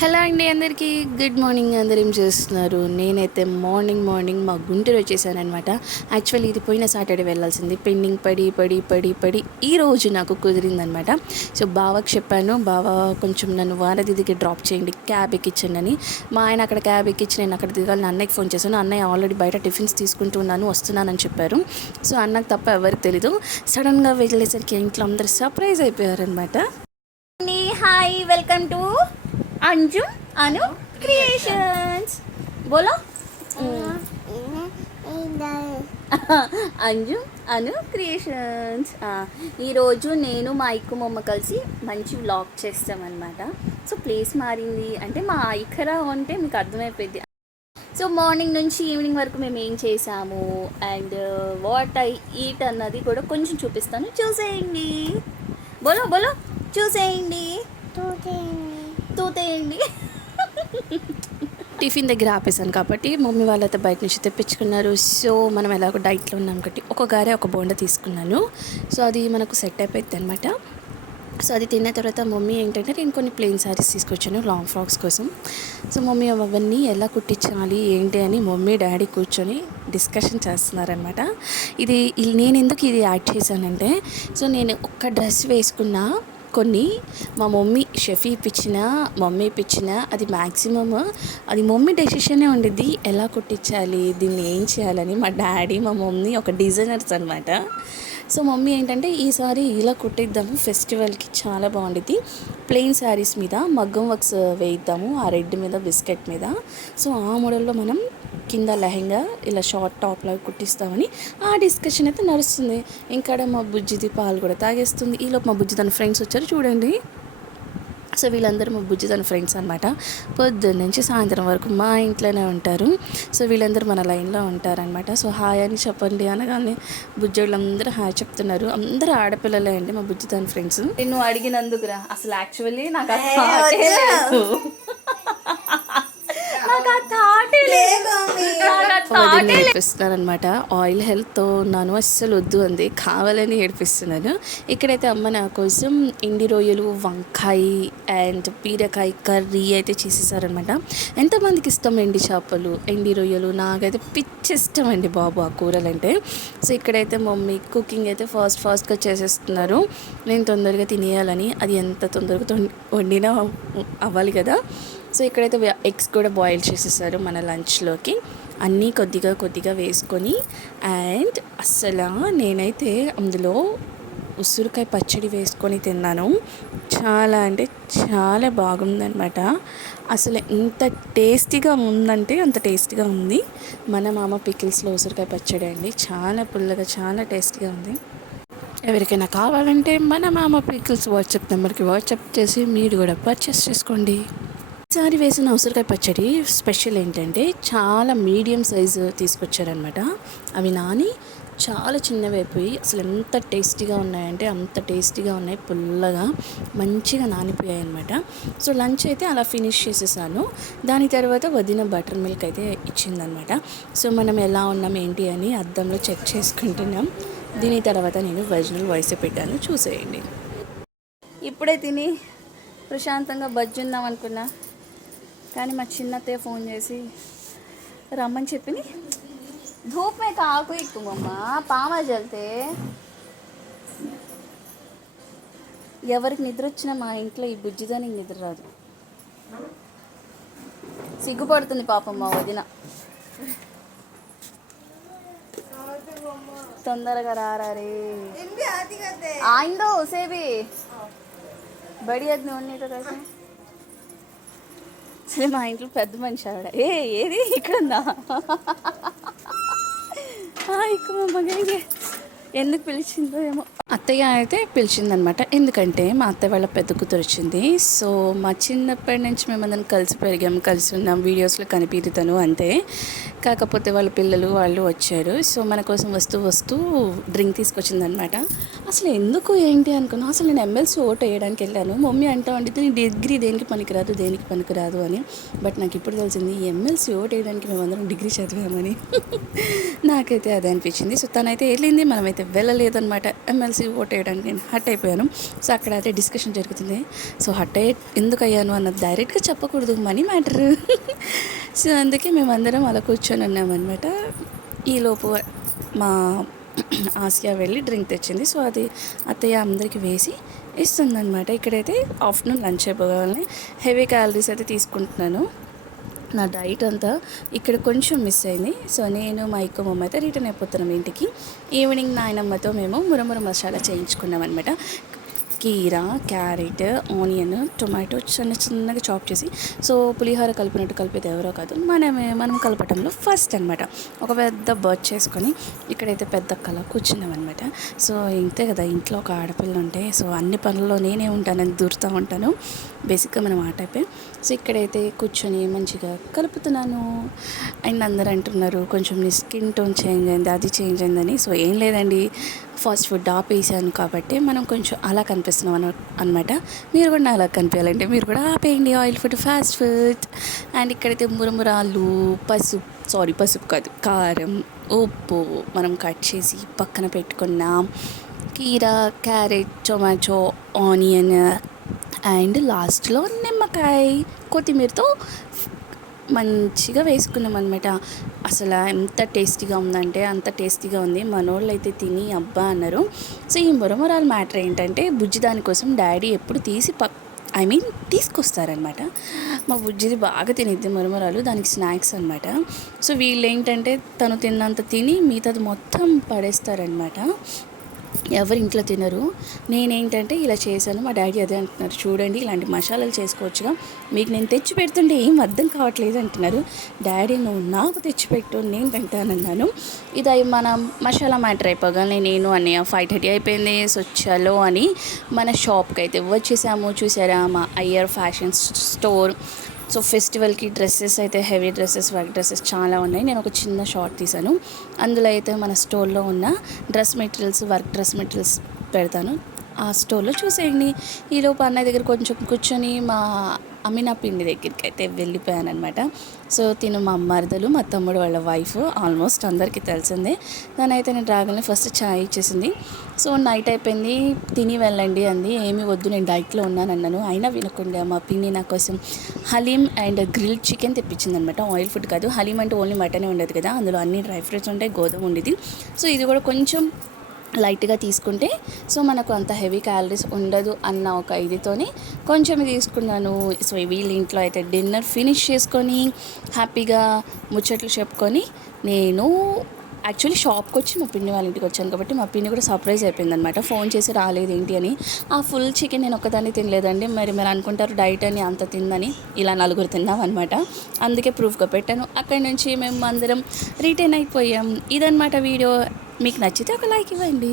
Hello అండి అందరికీ. Good morning అందరు ఏం చేస్తున్నారు? నేనైతే మార్నింగ్ మార్నింగ్ మా గుంటూరు వచ్చేసాను అనమాట యాక్చువల్లీ ఇది పోయిన సాటర్డే వెళ్ళాల్సింది. పెండింగ్ పడి పడి పడి పడి ఈ రోజు నాకు కుదిరిందనమాట సో బావకి చెప్పాను బావ కొంచెం నన్ను వారధిదికి డ్రాప్ చేయండి క్యాబ్ ఎక్కించండి అని. మా ఆయన అక్కడ క్యాబ్ ఎక్కించి నేను అక్కడ దిగాలని అన్నయ్యకి ఫోన్ చేశాను. అన్నయ్య ఆల్రెడీ బయట టిఫిన్స్ తీసుకుంటున్నాను వస్తున్నానని చెప్పారు. సో అన్నకు తప్ప ఎవరికి తెలీదు. సడన్గా వెళ్ళేసరికి ఇంట్లో అందరు surprise అయిపోయారనమాట hi welcome to Anjum Anu creations బోలో అంజు అను క్రియేషన్స్ ఈరోజు నేను మా ఐక్కు మొమ్మ కలిసి మంచి వ్లాగ్ చేస్తామన్నమాట సో ప్లేస్ మారింది అంటే మా ఐకరా ఉంటే మీకు అర్థమైపోయింది సో మార్నింగ్ నుంచి ఈవినింగ్ వరకు మేము ఏం చేసాము అండ్ వాట్ ఐ ఈట్ అన్నది కూడా కొంచెం చూపిస్తాను. చూసేయండి. బోలో బోలో. చూసేయండి. తూతేయండి. టిఫిన్ దగ్గర ఆపేసాను కాబట్టి మమ్మీ వాళ్ళతో బయట నుంచి తెప్పించుకున్నారు. సో మనం ఎలాగో డైట్లో ఉన్నాం కాబట్టి ఒక గారే ఒక బోండ తీసుకున్నాను. సో అది మనకు సెట్ అయిపోయింది అనమాట సో అది తిన్న తర్వాత మమ్మీ ఏంటంటే నేను కొన్ని ప్లెయిన్ శారీస్ తీసుకొచ్చాను లాంగ్ ఫ్రాక్స్ కోసం. సో మమ్మీ అవన్నీ ఎలా కుట్టించాలి ఏంటి అని మమ్మీ డాడీ కూర్చొని డిస్కషన్ చేస్తున్నారనమాట ఇది నేను ఎందుకు ఇది యాడ్ చేశానంటే సో నేను ఒక్క డ్రెస్ వేసుకున్నా కొన్ని మా మమ్మీ షెఫీ ఇప్పించిన మమ్మీ ఇప్పించిన అది మ్యాక్సిమమ్ అది మమ్మీ డెసిషనే ఉండిద్ది. ఎలా కుట్టించాలి దీన్ని ఏం చేయాలని మా డాడీ మా మమ్మీ ఒక డిజైనర్స్ అనమాట సో మమ్మీ ఏంటంటే ఈసారి ఇలా కుట్టిద్దాము. ఫెస్టివల్కి చాలా బాగుండిద్ది. ప్లెయిన్ శారీస్ మీద మగ్గం వర్క్స్ వేయిద్దాము ఆ రెడ్ మీద బిస్కెట్ మీద. సో ఆ మోడల్లో మనం కింద లెహంగా ఇలా షార్ట్ టాప్ లాగా కుట్టిస్తామని ఆ డిస్కషన్ అయితే నడుస్తుంది. ఇంకా మా బుజ్జిది పాలు కూడా తాగేస్తుంది. ఈలోపు మా బుజ్జి తన ఫ్రెండ్స్ వచ్చారు చూడండి. సో వీళ్ళందరూ మా బుజ్జి తన ఫ్రెండ్స్ అనమాట పొద్దున్న నుంచి సాయంత్రం వరకు మా ఇంట్లోనే ఉంటారు. సో వీళ్ళందరూ మన లైన్లో ఉంటారనమాట సో హాయ్ అని చెప్పండి అనగానే బుజ్జి వాళ్ళందరూ హాయ్ చెప్తున్నారు. అందరూ ఆడపిల్లలే అండి మా బుజ్జి తన ఫ్రెండ్స్. నువ్వు అడిగినందుకురా. అసలు యాక్చువల్లీ నాకు. నాకు ఆ లేదు. నాకు ఆ thought ఏ లేదు. ఏడిపిస్తున్నారనమాట ఆయిల్ హెల్త్తో ఉన్నాను అస్సలు వద్దు అంది. కావాలని ఏడిపిస్తున్నాను. ఇక్కడైతే అమ్మ నా కోసం ఎండి రొయ్యలు వంకాయ అండ్ బీరకాయ కర్రీ అయితే చేసేసారనమాట ఎంతమందికి ఇష్టం ఎండి చేపలు ఎండి రొయ్యలు? నాకైతే పిచ్చి ఇష్టం అండి బాబు ఆ కూరలు అంటే సో ఇక్కడైతే మమ్మీ కుకింగ్ అయితే ఫాస్ట్ ఫాస్ట్గా చేసేస్తున్నారు. నేను తొందరగా తినేయాలని అది ఎంత తొందరగా వండినా అవ్వాలి కదా. సో ఇక్కడైతే ఎగ్స్ కూడా బాయిల్ చేసేసారు మన లంచ్లోకి. అన్నీ కొద్దిగా కొద్దిగా వేసుకొని అండ్ అస్సలు నేనైతే అందులో ఉసిరికాయ పచ్చడి వేసుకొని తిన్నాను. చాలా అంటే చాలా బాగుందనమాట అసలు ఎంత టేస్టీగా ఉందంటే అంత టేస్టీగా ఉంది. మన మామ పికిల్స్లో ఉసిరికాయ పచ్చడి అండి. చాలా పుల్లగా చాలా టేస్టీగా ఉంది. ఎవరికైనా కావాలంటే మన మామ పికిల్స్ వాట్సాప్ నెంబర్కి వాట్సాప్ చేసి మీరు కూడా పర్చేస్ చేసుకోండి. ఈసారి వేసిన అవసరకాయ పచ్చడి స్పెషల్ ఏంటంటే చాలా మీడియం సైజు తీసుకొచ్చారనమాట అవి నాని చాలా చిన్నవి అయిపోయి అసలు ఎంత టేస్టీగా ఉన్నాయంటే అంత టేస్టీగా ఉన్నాయి పుల్లగా మంచిగా నానిపోయాయి అనమాట సో లంచ్ అయితే అలా ఫినిష్ చేసేసాను. దాని తర్వాత వదిన బటర్ మిల్క్ అయితే ఇచ్చిందనమాట సో మనం ఎలా ఉన్నాం ఏంటి అని అద్దంలో చెక్ చేసుకుంటున్నాం. దీని తర్వాత నేను ఒరిజినల్ వాయిస్ పెట్టాను చూసేయండి. ఇప్పుడే తిని ప్రశాంతంగా బజ్జుందాం అనుకున్నా. కానీ మా చిన్నత్తయ్య ఫోన్ చేసి రమ్మని చెప్పి ధూప్ మే కాకు ఎక్కువమ్మ పామ జల్తే ఎవరికి నిద్ర వచ్చినా మా ఇంట్లో ఈ బుజ్జిదానికి నిద్ర రాదు. సిగ్గుపడుతుంది పాపం మా వదిన. తొందరగా రారా ఆయిందో సేబి. బడి అది నోడిని కదా అసలే మా ఇంట్లో పెద్ద మనిషి ఆవిడ. ఏ ఏది? ఇక్కడ ఉందా ఇక్కడ మా ఎందుకు పిలిచిందో ఏమో. అత్తయ్య అయితే పిలిచిందనమాట. ఎందుకంటే మా అత్తయ్య వాళ్ళ పెద్ద కూతురు వచ్చింది. సో మా చిన్నప్పటి నుంచి మేమందరం కలిసి పెరిగాం కలిసి ఉన్నాం. వీడియోస్లో కనిపిరుతాను అంతే. కాకపోతే వాళ్ళ పిల్లలు వాళ్ళు వచ్చారు. సో మన కోసం వస్తూ వస్తూ డ్రింక్ తీసుకొచ్చిందనమాట. అసలు ఎందుకు ఏంటి అనుకున్నా అసలు నేను ఎమ్మెల్సీ ఓట్ వేయడానికి వెళ్ళాను. మమ్మీ అంటా ఉండితే నీ డిగ్రీ దేనికి పనికిరాదు దేనికి పనికిరాదు అని. బట్ నాకు ఇప్పుడు తెలిసింది ఎమ్మెల్సీ ఓట్ వేయడానికి మేమందరం డిగ్రీ చదివామని. నాకైతే అదే అనిపించింది. సో తనైతే వెళ్ళింది మనమైతే వెళ్ళలేదన్నమాట ఎమ్మెల్సీ ఓట్ వేయడానికి నేను హట్ అయిపోయాను. సో అక్కడ అయితే డిస్కషన్ జరుగుతుంది. సో హట్ అయ్యే ఎందుకు అయ్యాను అన్నది డైరెక్ట్గా చెప్పకూడదు. Money matter. సో అందుకే మేమందరం అలా కూర్చొని ఉన్నామన్నమాట ఈలోపు మా ఆసియా వెళ్ళి డ్రింక్ తెచ్చింది. సో అది అత్తయ్య అందరికీ వేసి ఇస్తుందన్నమాట. ఇక్కడైతే ఆఫ్టర్నూన్ లంచ్ అయిపోగానే హెవీ క్యాలరీస్ అయితే తీసుకుంటున్నాను. నా డైట్ అంతా ఇక్కడ కొంచెం మిస్ అయింది. సో నేను మా ఎక్కువ మమ్మ అయితే రిటర్న్ అయిపోతున్నాం ఇంటికి. ఈవినింగ్ నాయనమ్మతో మేము మురముర మసాలా చేయించుకున్నాం అనమాట కీరా క్యారెట్ ఆనియన్ టొమాటో చిన్న చిన్నగా చాప్ చేసి సో పులిహోర కలిపినట్టు కలిపేది ఎవరో కాదు. మనమే మనం కలపటంలో ఫస్ట్ అనమాట ఒక పెద్ద బర్త్ చేసుకొని ఇక్కడైతే పెద్ద కళ కూర్చున్నాం అనమాట సో ఇంతే కదా ఇంట్లో ఒక ఆడపిల్ల ఉంటే సో అన్ని పనుల్లో నేనే ఉంటానని దూరుతూ ఉంటాను. బేసిక్గా మనం ఆ టైపే. సో ఇక్కడైతే కూర్చొని మంచిగా కలుపుతున్నాను. అండ్ అందరు అంటున్నారు కొంచెం నీ స్కిన్ టోన్ చేంజ్ అయింది అది చేంజ్ అయిందని సో ఏం లేదండి ఫాస్ట్ ఫుడ్ ఆపేసాను కాబట్టి మనం కొంచెం అలా కనిపిస్తున్నాం అన అనమాట మీరు కూడా అలా కనిపించాలంటే మీరు కూడా ఆపేయండి oil food fast food. And ఇక్కడైతే మురమురాలు పసుపు సారీ పసుపు కాదు కారం ఉప్పు మనం కట్ చేసి పక్కన పెట్టుకున్నాం. కీరా క్యారెట్ టొమాటో ఆనియన్ అండ్ లాస్ట్లో నిమ్మకాయ కొత్తిమీరతో మంచిగా వేసుకున్నాం అనమాట అసలు ఎంత టేస్టీగా ఉందంటే అంత టేస్టీగా ఉంది. మనోళ్ళు అయితే తిని అబ్బా అన్నారు. సో ఈ మురమురాలు మ్యాటర్ ఏంటంటే బుజ్జి దానికోసం డాడీ ఎప్పుడు తీసి ప ఐ మీన్ తీసుకొస్తారనమాట మా బుజ్జిది బాగా తినేది మరమరాలు దానికి స్నాక్స్ అనమాట సో వీళ్ళు ఏంటంటే తను తిన్నంత తిని మిగతాది మొత్తం పడేస్తారనమాట ఎవరు ఇంట్లో తినరు. నేనేంటంటే ఇలా చేశాను మా డాడీ అదే అంటున్నారు. చూడండి ఇలాంటి మసాలాలు చేసుకోవచ్చుగా. మీకు నేను తెచ్చి పెడుతుంటే ఏం అర్థం కావట్లేదు అంటున్నారు. డాడీ నువ్వు నాకు తెచ్చిపెట్టు నేను తింటానన్నాను ఇది మన మసాలా మ్యాటర్ అయిపోగానే నేను అని ఫైవ్ థర్టీ అయిపోయింది సో చలో అని మన షాప్కి అయితే వచ్చేసాము. చూసారా మా అయ్యర్ ఫ్యాషన్ స్టోర్. సో ఫెస్టివల్కి డ్రెస్సెస్ అయితే హెవీ డ్రెస్సెస్ వర్క్ డ్రెస్సెస్ చాలా ఉన్నాయి. నేను ఒక చిన్న షార్ట్ తీసాను అందులో అయితే మన స్టోర్లో ఉన్న dress materials work dress materials పెడతాను. ఆ స్టోర్లో చూసేయండి. ఈలోపు అన్నయ్య దగ్గర కొంచెం కూర్చొని మా అమినా పిండి దగ్గరికి అయితే వెళ్ళిపోయాను అనమాట సో తిను మా మరదలు మా తమ్ముడు వాళ్ళ వైఫ్ ఆల్మోస్ట్ అందరికీ తెలిసిందే. దాని అయితే నేను రాగానే ఫస్ట్ ఛాయ్ ఇచ్చేసింది. సో నైట్ అయిపోయింది తిని వెళ్ళండి అంది. ఏమి వద్దు నేను డైట్లో ఉన్నాను అన్నాను అయినా వినకుండా మా పిన్ని నా కోసం హలీం అండ్ గ్రిల్ చికెన్ తెప్పించింది అనమాట ఆయిల్ ఫుడ్ కాదు హలీం అంటే ఓన్లీ మటనే ఉండదు కదా. అందులో అన్ని డ్రై ఫ్రూట్స్ ఉంటాయి గోధుమ ఉండేది. సో ఇది కూడా కొంచెం లైట్గా తీసుకుంటే సో మనకు అంత హెవీ క్యాలరీస్ ఉండదు అన్న ఒక ఇదితోని కొంచెం తీసుకున్నాను. సో వీళ్ళ ఇంట్లో అయితే డిన్నర్ ఫినిష్ చేసుకొని హ్యాపీగా ముచ్చట్లు చెప్పుకొని నేను యాక్చువల్లీ షాప్కి వచ్చి మా పిన్ని వాళ్ళ ఇంటికి వచ్చాను కాబట్టి మా పిన్ని కూడా సర్ప్రైజ్ అయిపోయింది అనమాట ఫోన్ చేసి రాలేదు ఏంటి అని. ఆ ఫుల్ చికెన్ నేను ఒక్కదాన్ని తినలేదండి. మరి మీరు అనుకుంటారు డైట్ అని అంత తిందని ఇలా నలుగురు తిన్నాం అనమాట అందుకే ప్రూఫ్గా పెట్టాను. అక్కడి నుంచి మేము అందరం రిటర్న్ అయిపోయాం. ఇదనమాట వీడియో. మీకు నచ్చితే ఒక లైక్ ఇవ్వండి.